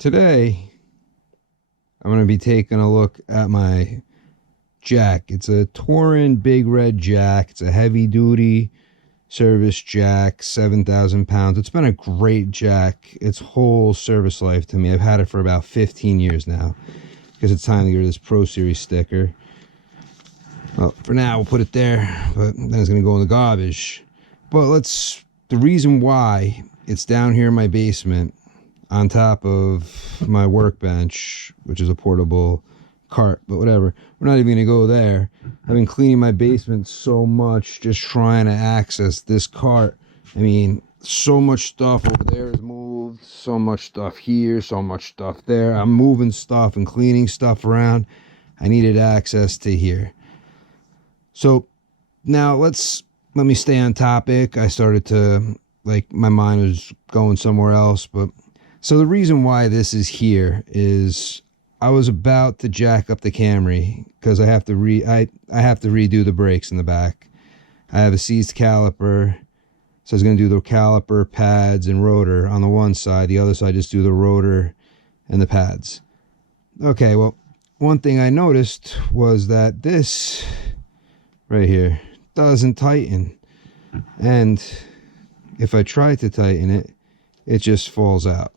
Today, I'm going to be taking a look at my jack. It's a Touring Big Red jack. It's a heavy duty service jack, 7,000 pounds. It's been a great jack its whole service life to me. I've had it for about 15 years now because it's time to get rid of this Pro Series sticker. Well, for now, we'll put it there, but then it's going to go in the garbage. But the reason why it's down here in my basement on top of my workbench, which is a portable cart, but whatever, we're not even going to go there. I've been cleaning my basement so much just trying to access this cart. I mean, so much stuff over there is moved, so much stuff here, so much stuff there. I'm moving stuff and cleaning stuff around. I needed access to here. So now let me stay on topic. I started to, my mind was going somewhere else, but so the reason why this is here is I was about to jack up the Camry because I have to redo the brakes in the back. I have a seized caliper, so I was going to do the caliper, pads, and rotor on the one side. The other side, just do the rotor and the pads. Okay, well, one thing I noticed was that this right here doesn't tighten. And if I try to tighten it, it just falls out.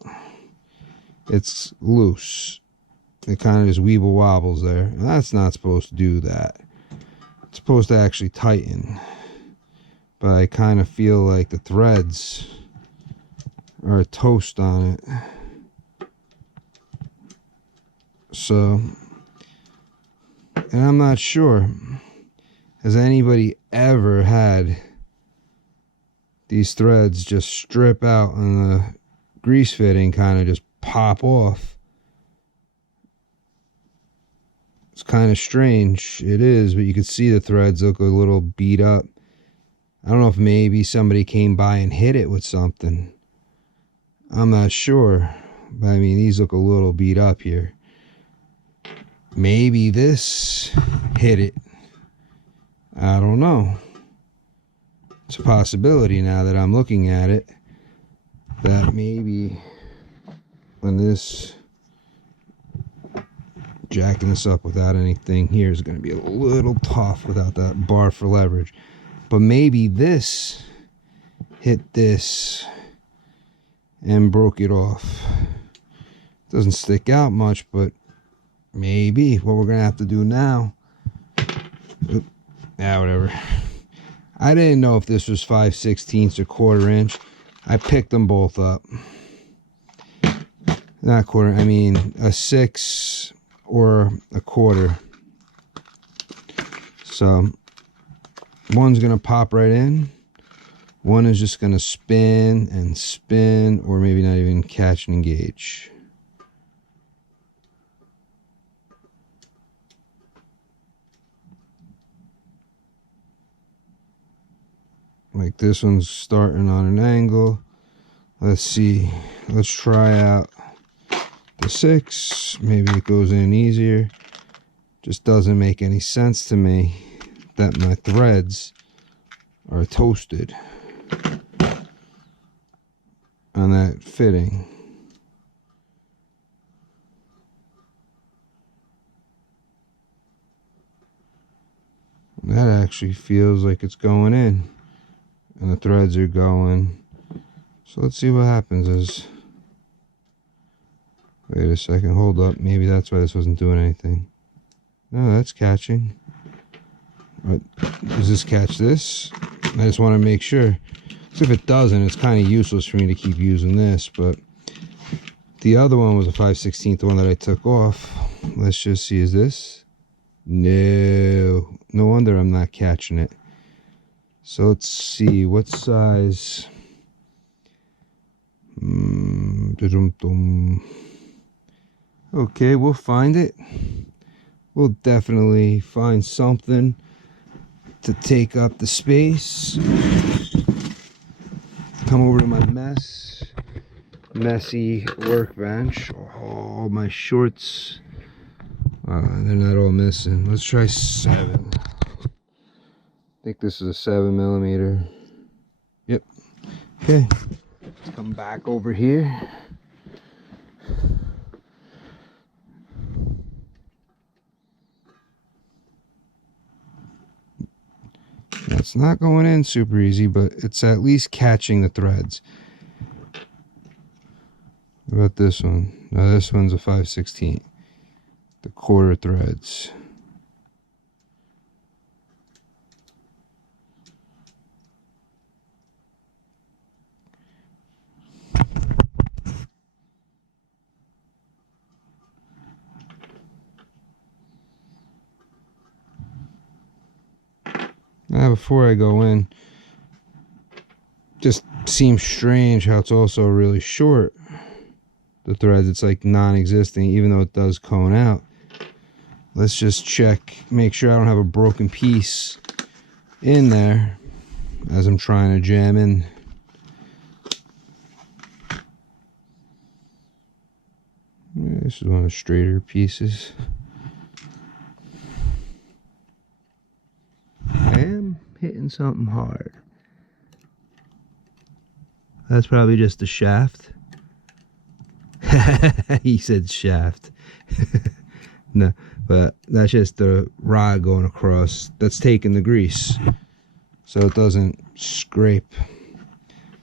It's loose. It kind of just weeble wobbles there. And that's not supposed to do that. It's supposed to actually tighten. But I kind of feel like the threads are a toast on it. So, and I'm not sure. Has anybody ever had these threads just strip out and the grease fitting kind of just pop off? It's kind of strange. It is, but you can see the threads look a little beat up. I don't know if maybe somebody came by and hit it with something. I'm not sure. But I mean, these look a little beat up here. Maybe this hit it. I don't know. It's a possibility now that I'm looking at it, that maybe when this jacking this up without anything here is going to be a little tough without that bar for leverage. But maybe this hit this and broke it off. Doesn't stick out much, but maybe what we're going to have to do now. Whatever. I didn't know if this was 5/16 or 1/4 inch. I picked them both up. Not quarter, I mean a 6 or a 1/4. So one's gonna pop right in. One is just gonna spin and spin, or maybe not even catch and engage. Like this one's starting on an angle. Let's see. Let's try out the 6. Maybe it goes in easier. Just doesn't make any sense to me that my threads are toasted on that fitting. That actually feels like it's going in. And the threads are going. So let's see what happens. Wait a second, hold up. Maybe that's why this wasn't doing anything. No, that's catching. But does this catch this? I just want to make sure. So if it doesn't, it's kind of useless for me to keep using this. But the other one was a 5/16, the one that I took off. Let's just see, is this? No. No wonder I'm not catching it. So let's see, what size? Okay, we'll find it. We'll definitely find something to take up the space. Come over to my messy workbench. Oh, my shorts. They're not all missing. Let's try 7. I think this is a 7mm. Yep. Okay. Let's come back over here. It's not going in super easy, but it's at least catching the threads. What about this one? Now this one's a 5/16. The quarter threads. Now before I go in, just seems strange how it's also really short. The threads, it's like non-existent, even though it does cone out. Let's just check, make sure I don't have a broken piece in there as I'm trying to jam in. Yeah, this is one of the straighter pieces. I am hitting something hard. That's probably just the shaft. He said shaft. No, but that's just the rod going across. That's taking the grease, so it doesn't scrape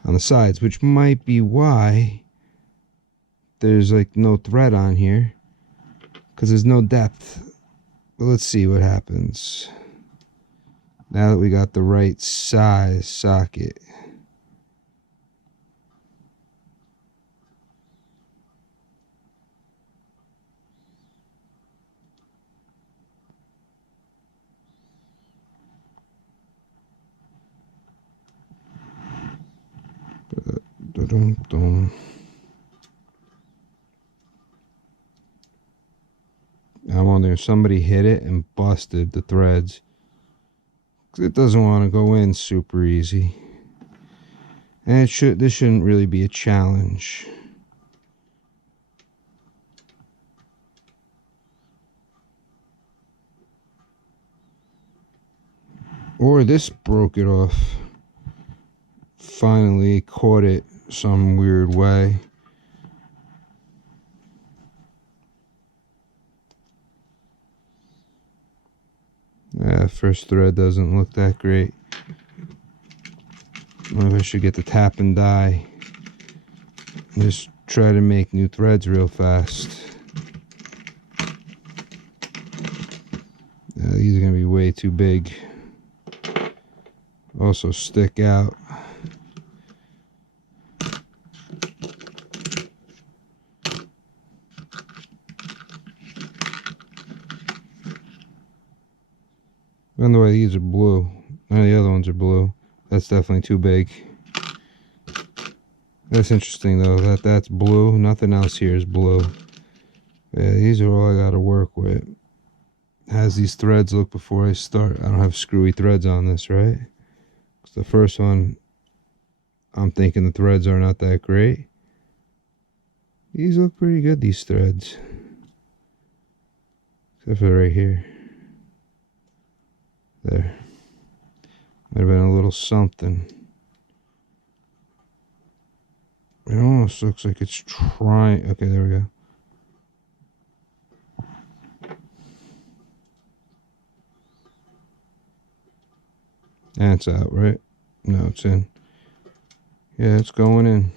on the sides, which might be why there's like no thread on here, because there's no depth. But let's see what happens now that we got the right size socket. I'm wondering if somebody hit it and busted the threads. It doesn't want to go in super easy. And this shouldn't really be a challenge. Or this broke it off. Finally caught it some weird way. Yeah, first thread doesn't look that great. I wonder if I should get the tap and die. Just try to make new threads real fast. Yeah, these are going to be way too big. Also stick out. By the way, these are blue. None of the other ones are blue. That's definitely too big. That's interesting though, that's blue. Nothing else here is blue. Yeah, these are all I gotta work with. How's these threads look before I start? I don't have screwy threads on this, right? 'Cause the first one, I'm thinking the threads are not that great. These look pretty good, these threads. Except for right here. There. Might have been a little something. It almost looks like it's trying. Okay, there we go. And it's out, right? No, it's in. Yeah, it's going in.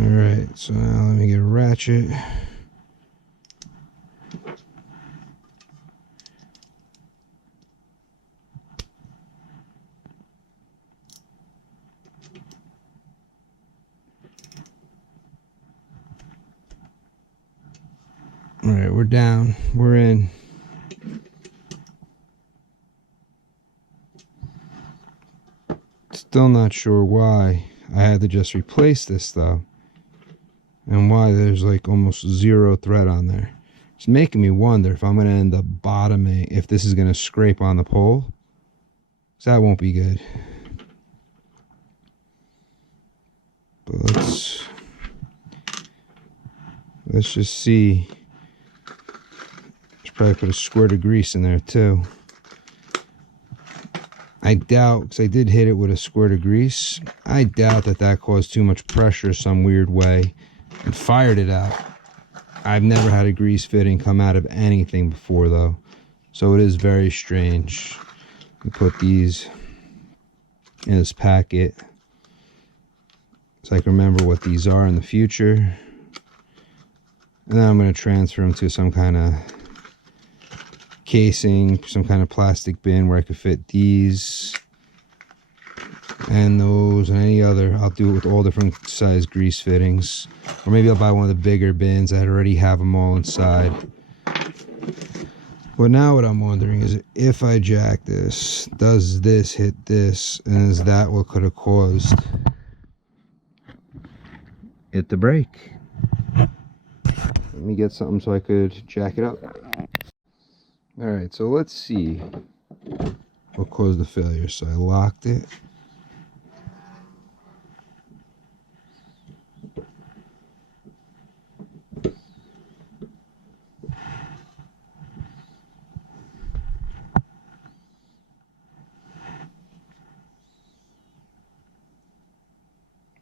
Alright, so now let me get a ratchet. Alright, we're down. We're in. Still not sure why I had to just replace this though. And why there's like almost zero thread on there. It's making me wonder if I'm going to end up bottoming, if this is going to scrape on the pole. So that won't be good. But let's just see. Should probably put a squirt of grease in there too. I doubt, because I did hit it with a squirt of grease, I doubt that caused too much pressure some weird way and fired it out. I've never had a grease fitting come out of anything before though, so it is very strange. We put these in this packet so I can remember what these are in the future. And then I'm going to transfer them to some kind of casing, some kind of plastic bin where I could fit these and those and any other. I'll do it with all different size grease fittings. Or maybe I'll buy one of the bigger bins that already have them all inside. But now what I'm wondering is, if I jack this, does this hit this? And is that what could have caused it to break? Let me get something so I could jack it up. Alright, so let's see what caused the failure. So I locked it.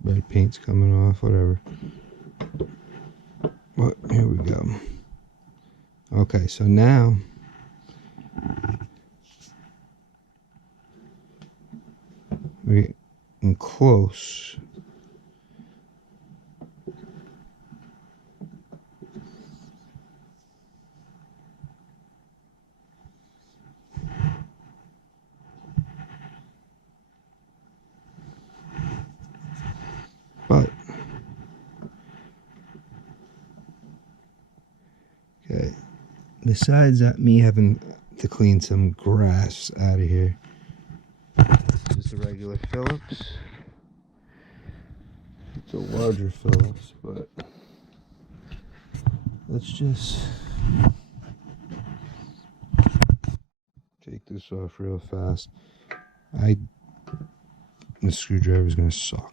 Red paint's coming off, whatever. But here we go. Okay, so now we're getting close. But okay, besides that, me having to clean some grass out of here, just a regular Phillips. It's a larger Phillips, but let's just take this off real fast. The screwdriver's gonna suck.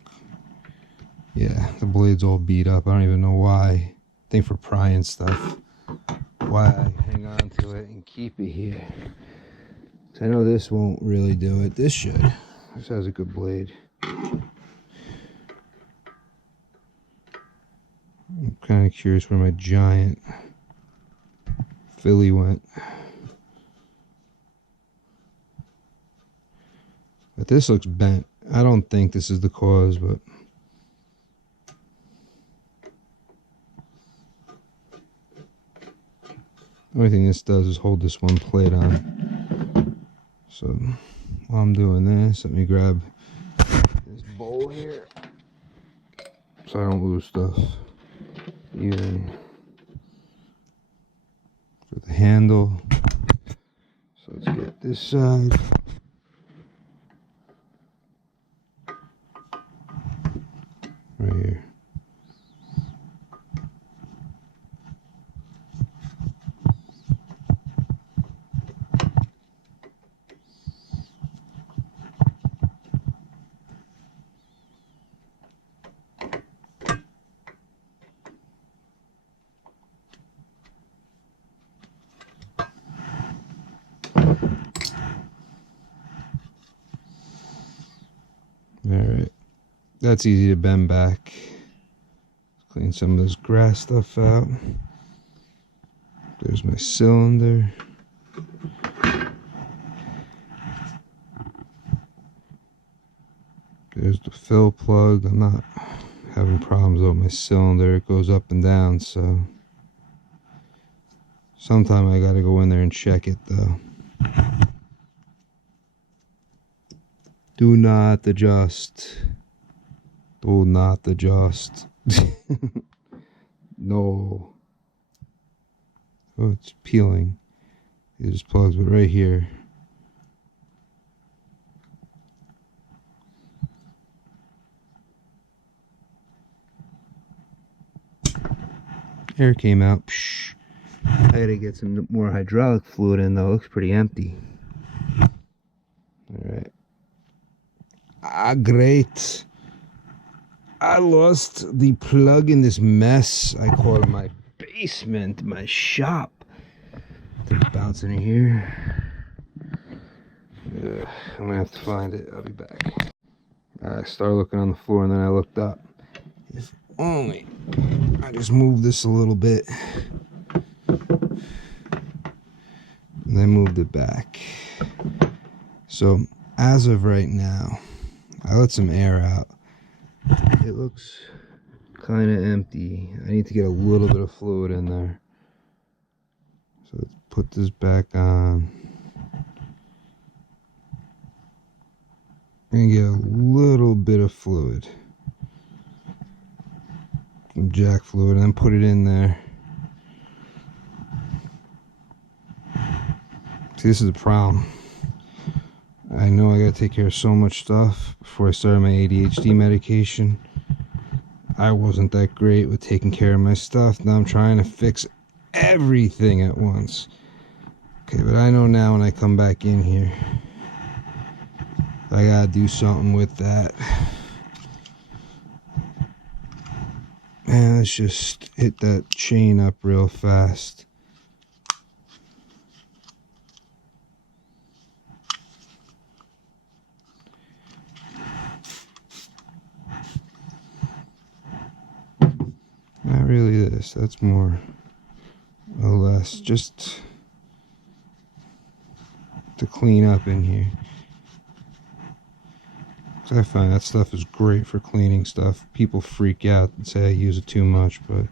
Yeah, the blade's all beat up. I don't even know why. I think for prying stuff. Why I hang on to it and keep it here. I know this won't really do it. This should. This has a good blade. I'm kind of curious where my giant Philly went. But this looks bent. I don't think this is the cause, but the only thing this does is hold this one plate on. So while I'm doing this, let me grab this bowl here so I don't lose stuff. Even for the handle. So let's get this side. Right here. Alright, that's easy to bend back. Clean some of this grass stuff out. There's my cylinder. There's the fill plug. I'm not having problems with my cylinder. It goes up and down, so sometime I gotta go in there and check it though. Do not adjust. Do not adjust. No. Oh, it's peeling. It just plugs, but right here. Air came out. Psh. I gotta get some more hydraulic fluid in though. It looks pretty empty. Alright. Ah, great. I lost the plug in this mess I call my basement, my shop. They're bouncing in here. I'm gonna have to find it. I'll be back. I started looking on the floor and then I looked up. If only I just moved this a little bit and then moved it back. So as of right now, I let some air out. It looks kind of empty. I need to get a little bit of fluid in there. So let's put this back on. And get a little bit of fluid. Some jack fluid, and then put it in there. See, this is the problem. I know I gotta take care of so much stuff before I started my ADHD medication. I wasn't that great with taking care of my stuff. Now I'm trying to fix everything at once. Okay, but I know now when I come back in here, I gotta do something with that. Man, let's just hit that chain up real fast. Not really this, that's more or less just to clean up in here. I find that stuff is great for cleaning stuff. People freak out and say I use it too much, but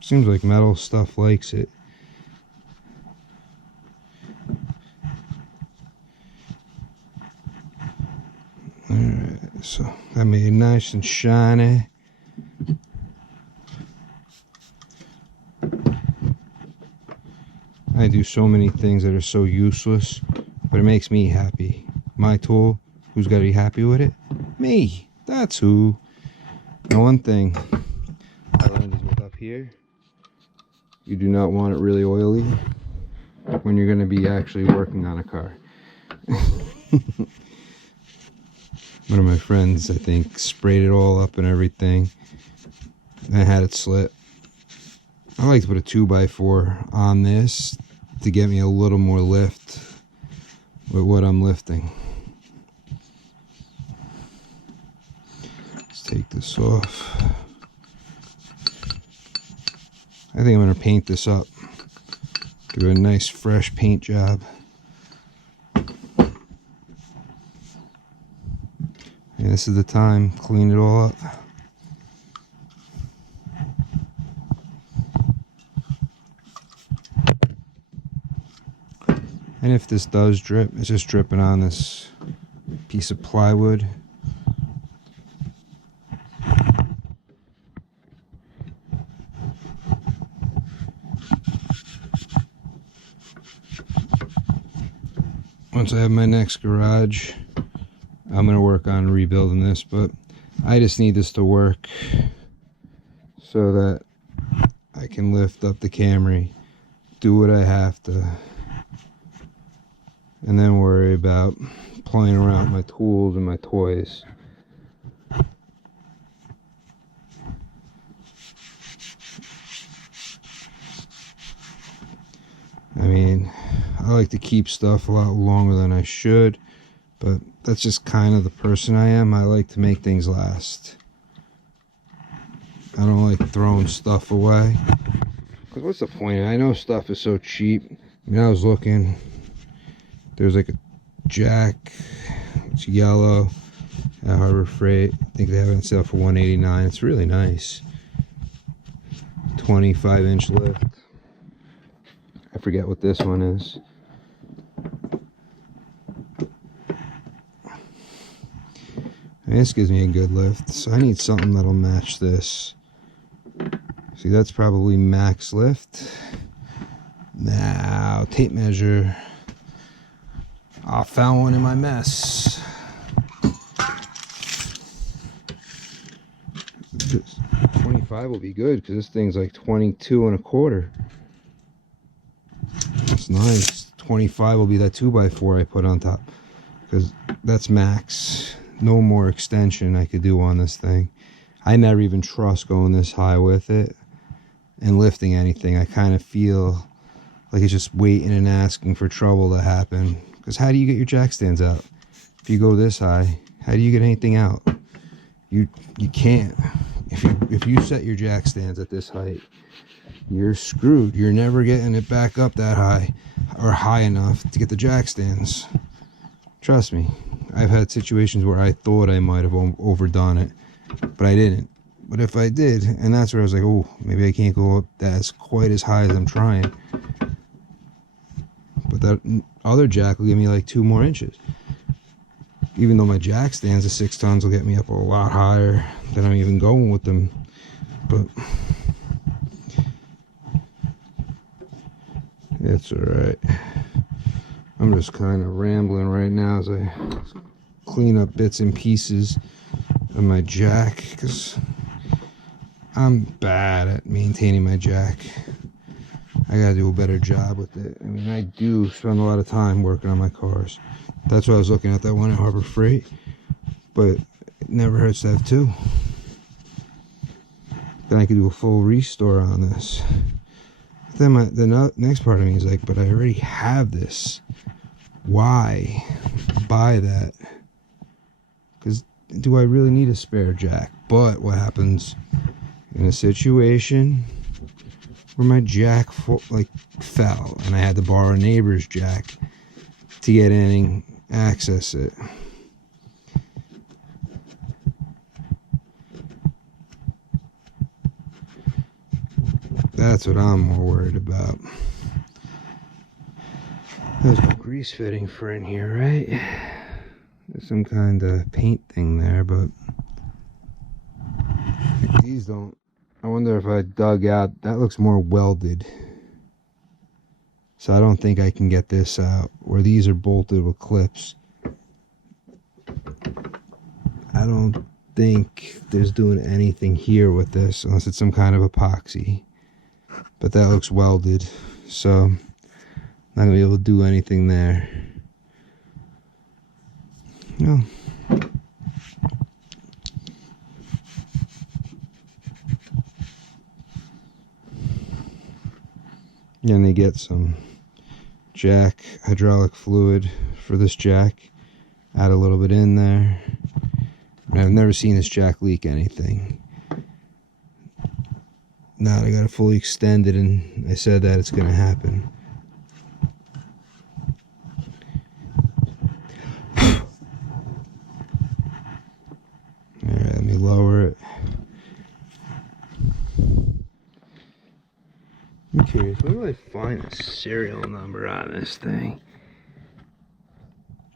seems like metal stuff likes it. Alright, so that made it nice and shiny. I do so many things that are so useless, but it makes me happy. My tool, who's got to be happy with it? Me. That's who. Now, one thing I learned is with up here, you do not want it really oily when you're going to be actually working on a car. One of my friends, I think, sprayed it all up and everything. And I had it slit. I like to put a 2x4 on this to get me a little more lift with what I'm lifting. Let's take this off. I think I'm going to paint this up. Give it a nice fresh paint job. And this is the time, clean it all up. And if this does drip, it's just dripping on this piece of plywood. Once I have my next garage, I'm going to work on rebuilding this, but I just need this to work so that I can lift up the Camry, do what I have to, and then worry about playing around with my tools and my toys. I mean, I like to keep stuff a lot longer than I should, but that's just kind of the person I am. I like to make things last. I don't like throwing stuff away. Because what's the point? I know stuff is so cheap. I mean, I was looking. There's like a jack. It's yellow at Harbor Freight. I think they have it on sale for $189. It's really nice. 25-inch lift. I forget what this one is. And this gives me a good lift, so I need something that'll match this. See, that's probably max lift. Now, tape measure. I found one in my mess. 25 will be good because this thing's like 22.25. That's nice. 25 will be that 2x4 I put on top because that's max. No more extension I could do on this thing. I never even trust going this high with it and lifting anything. I kind of feel like it's just waiting and asking for trouble to happen. Because how do you get your jack stands out? If you go this high, how do you get anything out? You can't. If you set your jack stands at this height, you're screwed. You're never getting it back up that high. or high enough to get the jack stands. Trust me, I've had situations where I thought I might have overdone it, but I didn't. But if I did, and that's where I was like, oh, maybe I can't go up as quite as high as I'm trying. But that other jack will give me like 2 more inches. Even though my jack stands at 6 tons will get me up a lot higher than I'm even going with them. But it's alright. I'm just kind of rambling right now as I clean up bits and pieces of my jack, because I'm bad at maintaining my jack. I gotta do a better job with it. I mean, I do spend a lot of time working on my cars. That's why I was looking at that one at Harbor Freight, but it never hurts to have 2. Then I could do a full restore on this. But then the next part of me is like, but I already have this. Why buy that? Because do I really need a spare jack? But what happens in a situation where my jack fell and I had to borrow a neighbor's jack to get in and access it? That's what I'm more worried about. There's no grease fitting for in here, right? There's some kind of paint thing there, but these don't. I wonder if I dug out. That looks more welded. So I don't think I can get this out. Where these are bolted with clips. I don't think there's doing anything here with this unless it's some kind of epoxy. But that looks welded. So not gonna be able to do anything there. No. And they get some jack hydraulic fluid for this jack. Add a little bit in there. I've never seen this jack leak anything. Now I got it fully extended, and I said that it's gonna happen. Alright, let me lower it. I'm curious, where do I find the serial number on this thing?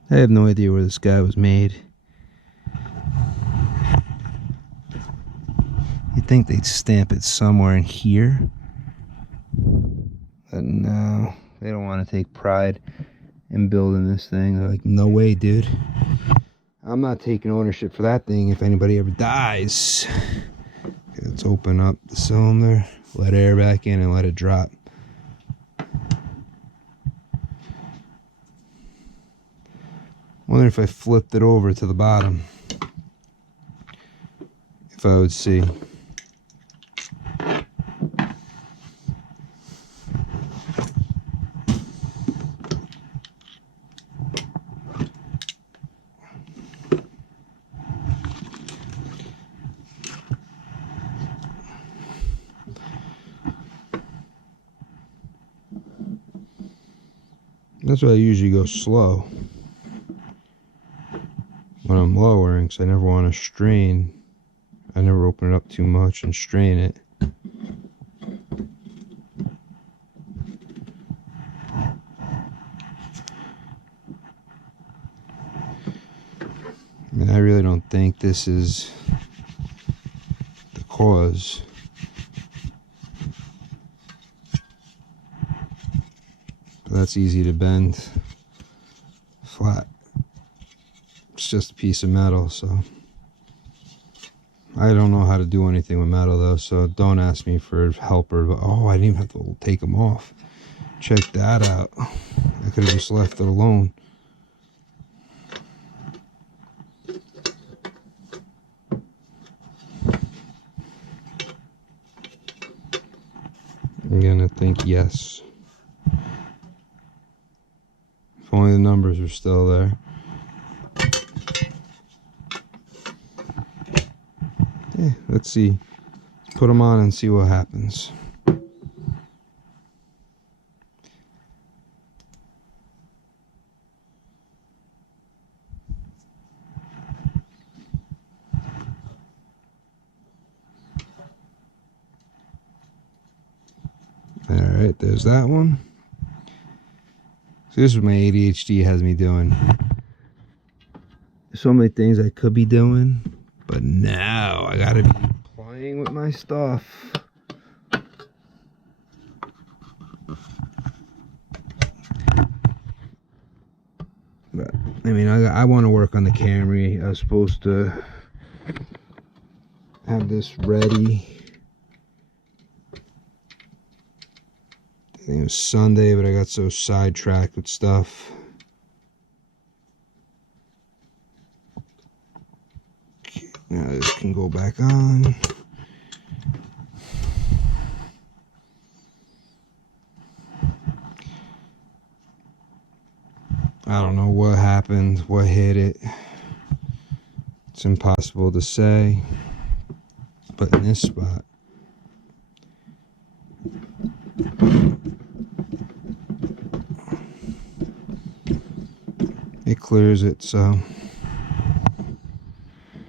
I have no idea where this guy was made. You'd think they'd stamp it somewhere in here. But no, they don't want to take pride in building this thing. They're like, no way, dude. I'm not taking ownership for that thing if anybody ever dies. Okay, let's open up the cylinder, let air back in, and let it drop. Wonder if I flipped it over to the bottom, if I would see. That's why I usually go slow when I'm lowering, because I never want to strain. I never open it up too much and strain it. I mean, I really don't think this is the cause. That's easy to bend flat. It's just a piece of metal, so I don't know how to do anything with metal though, so don't ask me for help. Or oh, I didn't even have to take them off. Check that out. I could have just left it alone. I'm gonna think yes. If only the numbers are still there. Yeah, let's see. Put them on and see what happens. Alright, there's that one. So this is what my ADHD has me doing. There's so many things I could be doing, but now I gotta be playing with my stuff. But I mean, I want to work on the Camry. I was supposed to have this ready. I think it was Sunday, but I got so sidetracked with stuff. Okay, now this can go back on. I don't know what happened, what hit it. It's impossible to say. But in this spot, it clears it, so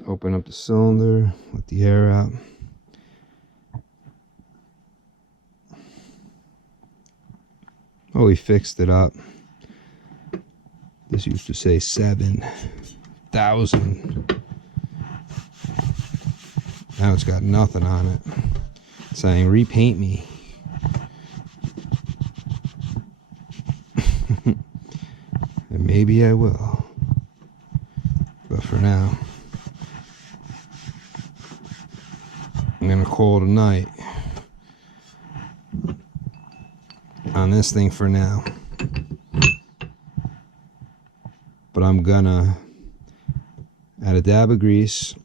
open up the cylinder, let the air out. Oh, he fixed it up. This used to say 7,000. Now it's got nothing on it. It's saying repaint me. And maybe I will. But for now, I'm gonna call it a night on this thing for now. But I'm gonna add a dab of grease.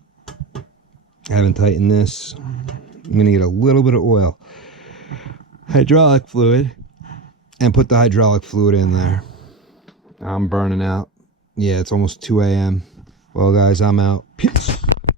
I haven't tightened this. I'm gonna get a little bit of oil, hydraulic fluid, and put the hydraulic fluid in there. I'm burning out. Yeah, it's almost 2 a.m. Well, guys, I'm out. Peace.